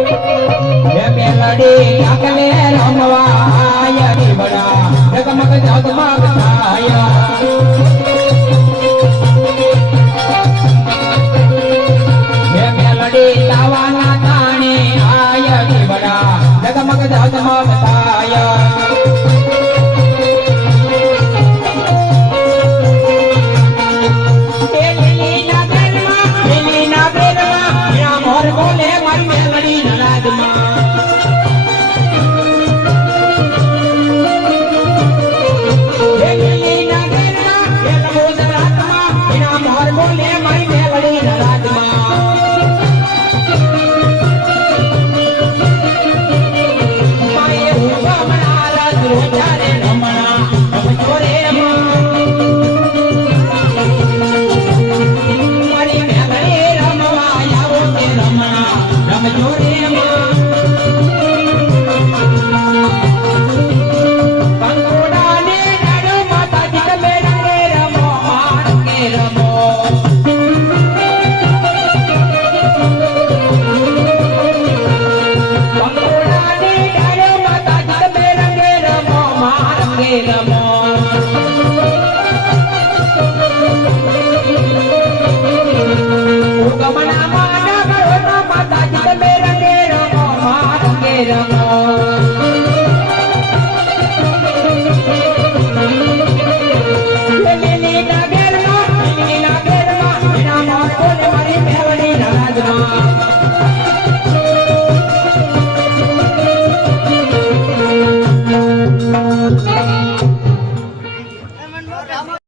ये मेलडी अगले रमवाया बड़ा जगमग जगमग छाया ये मेलडी लावाना ताने आया बड़ा जगमग जगमग छाया रम जोरे